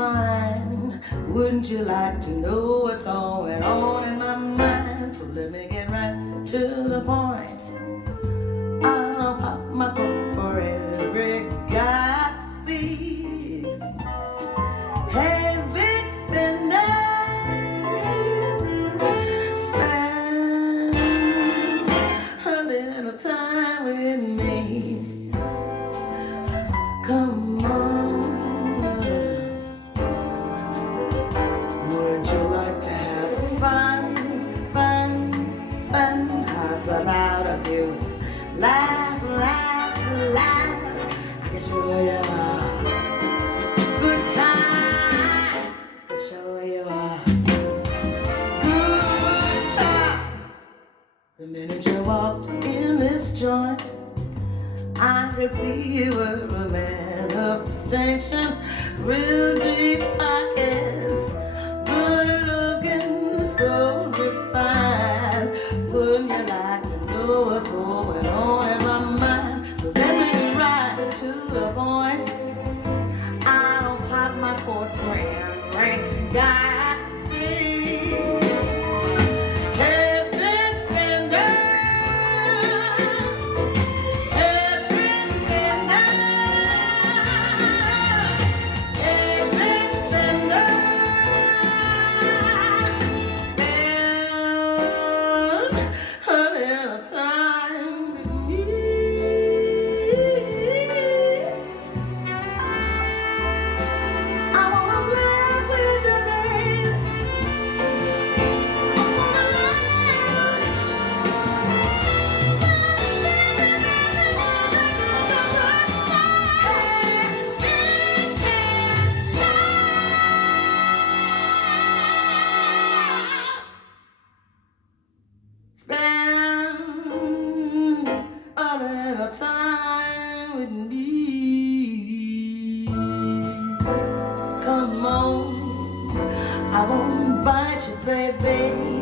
fine. Wouldn't you like to know what's going on in my mind? So let me get right to the point. I'll pop my cork for every guy I see. Hey, big spender, spend a little time with me. Come on. Would you like to have fun? How's about a few laughs? I can show you a good time. I can show you a good time. The minute you walked in this joint, I could see you were a man of distinction, real deep pockets, good looking, so refined. Wouldn't you like to know what's going on in my mind? So let me get right to the point. I don't pop my cork for every guy I see. Hey, big spender. Time with me. Come on, I won't bite you, baby.